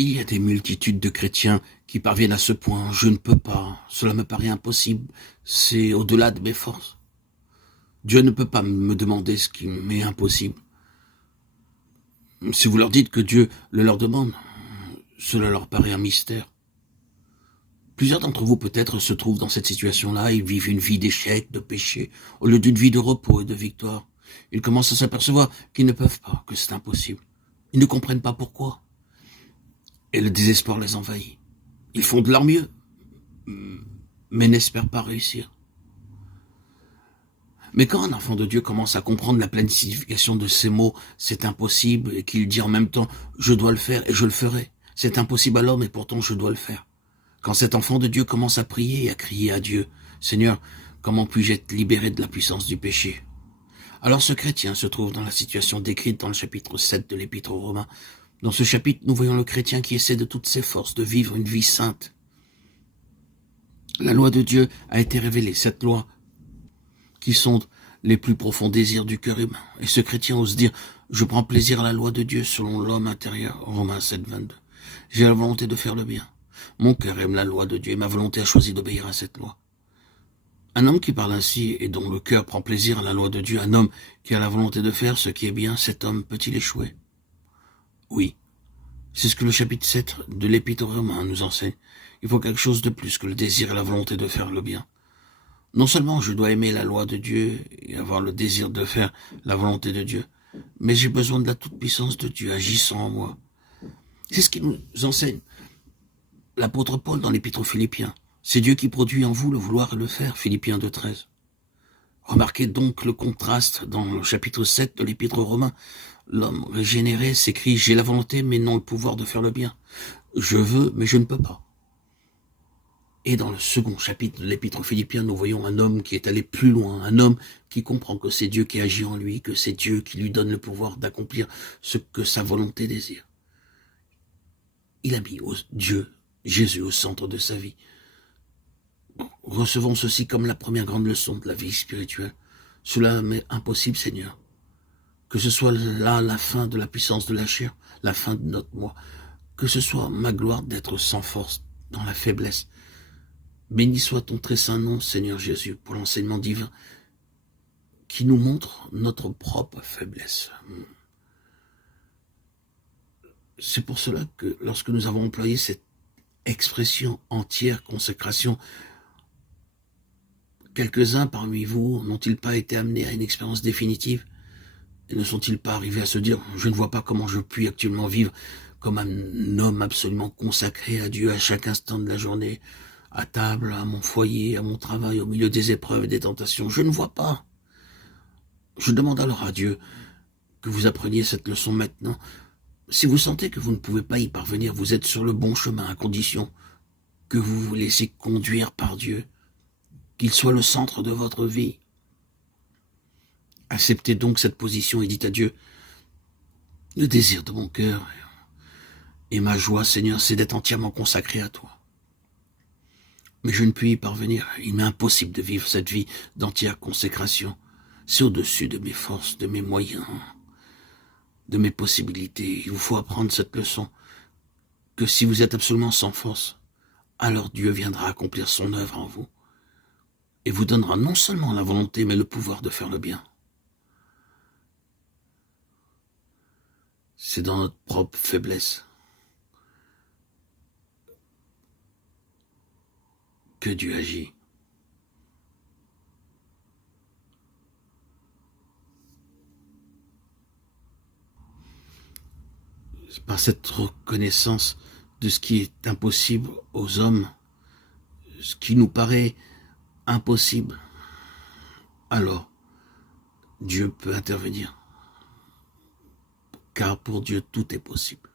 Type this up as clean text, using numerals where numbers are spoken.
Il y a des multitudes de chrétiens qui parviennent à ce point. Je ne peux pas, cela me paraît impossible, c'est au-delà de mes forces. Dieu ne peut pas me demander ce qui m'est impossible. Si vous leur dites que Dieu le leur demande, cela leur paraît un mystère. Plusieurs d'entre vous peut-être se trouvent dans cette situation-là et vivent une vie d'échec, de péché, au lieu d'une vie de repos et de victoire. Ils commencent à s'apercevoir qu'ils ne peuvent pas, que c'est impossible. Ils ne comprennent pas pourquoi. Et le désespoir les envahit. Ils font de leur mieux, mais n'espèrent pas réussir. Mais quand un enfant de Dieu commence à comprendre la pleine signification de ces mots, c'est impossible, et qu'il dit en même temps, je dois le faire et je le ferai. C'est impossible à l'homme et pourtant je dois le faire. Quand cet enfant de Dieu commence à prier et à crier à Dieu, Seigneur, comment puis-je être libéré de la puissance du péché? Alors ce chrétien se trouve dans la situation décrite dans le chapitre 7 de l'Épître aux Romains. Dans ce chapitre, nous voyons le chrétien qui essaie de toutes ses forces de vivre une vie sainte. La loi de Dieu a été révélée, cette loi qui sonde les plus profonds désirs du cœur humain. Et ce chrétien ose dire, je prends plaisir à la loi de Dieu selon l'homme intérieur, Romains 7, 22. J'ai la volonté de faire le bien. Mon cœur aime la loi de Dieu et ma volonté a choisi d'obéir à cette loi. Un homme qui parle ainsi et dont le cœur prend plaisir à la loi de Dieu, un homme qui a la volonté de faire ce qui est bien, cet homme peut-il échouer? Oui. C'est ce que le chapitre 7 de l'Épître aux Romains nous enseigne. Il faut quelque chose de plus que le désir et la volonté de faire le bien. Non seulement je dois aimer la loi de Dieu et avoir le désir de faire la volonté de Dieu, mais j'ai besoin de la toute-puissance de Dieu agissant en moi. C'est ce qui nous enseigne l'apôtre Paul dans l'Épître aux Philippiens. C'est Dieu qui produit en vous le vouloir et le faire, Philippiens 2,13. Remarquez donc le contraste dans le chapitre 7 de l'Épître aux Romains. L'homme régénéré s'écrie « J'ai la volonté, mais non le pouvoir de faire le bien. Je veux, mais je ne peux pas. » Et dans le second chapitre de l'Épître aux Philippiens, nous voyons un homme qui est allé plus loin, un homme qui comprend que c'est Dieu qui agit en lui, que c'est Dieu qui lui donne le pouvoir d'accomplir ce que sa volonté désire. Il a mis Dieu, Jésus, au centre de sa vie. Recevons ceci comme la première grande leçon de la vie spirituelle. Cela m'est impossible, Seigneur. Que ce soit là la fin de la puissance de la chair, la fin de notre moi. Que ce soit ma gloire d'être sans force, dans la faiblesse. Béni soit ton très saint nom, Seigneur Jésus, pour l'enseignement divin qui nous montre notre propre faiblesse. C'est pour cela que lorsque nous avons employé cette expression entière, consécration, quelques-uns parmi vous n'ont-ils pas été amenés à une expérience définitive? Et ne sont-ils pas arrivés à se dire, je ne vois pas comment je puis actuellement vivre comme un homme absolument consacré à Dieu à chaque instant de la journée, à table, à mon foyer, à mon travail, au milieu des épreuves et des tentations. Je ne vois pas. Je demande alors à Dieu que vous appreniez cette leçon maintenant. Si vous sentez que vous ne pouvez pas y parvenir, vous êtes sur le bon chemin à condition que vous vous laissez conduire par Dieu, qu'il soit le centre de votre vie. Acceptez donc cette position et dites à Dieu, le désir de mon cœur et ma joie, Seigneur, c'est d'être entièrement consacré à toi. Mais je ne puis y parvenir. Il m'est impossible de vivre cette vie d'entière consécration. C'est au-dessus de mes forces, de mes moyens, de mes possibilités. Il vous faut apprendre cette leçon, que si vous êtes absolument sans force, alors Dieu viendra accomplir son œuvre en vous et vous donnera non seulement la volonté, mais le pouvoir de faire le bien. C'est dans notre propre faiblesse que Dieu agit. Par cette reconnaissance de ce qui est impossible aux hommes, ce qui nous paraît impossible, alors Dieu peut intervenir. Car pour Dieu, tout est possible.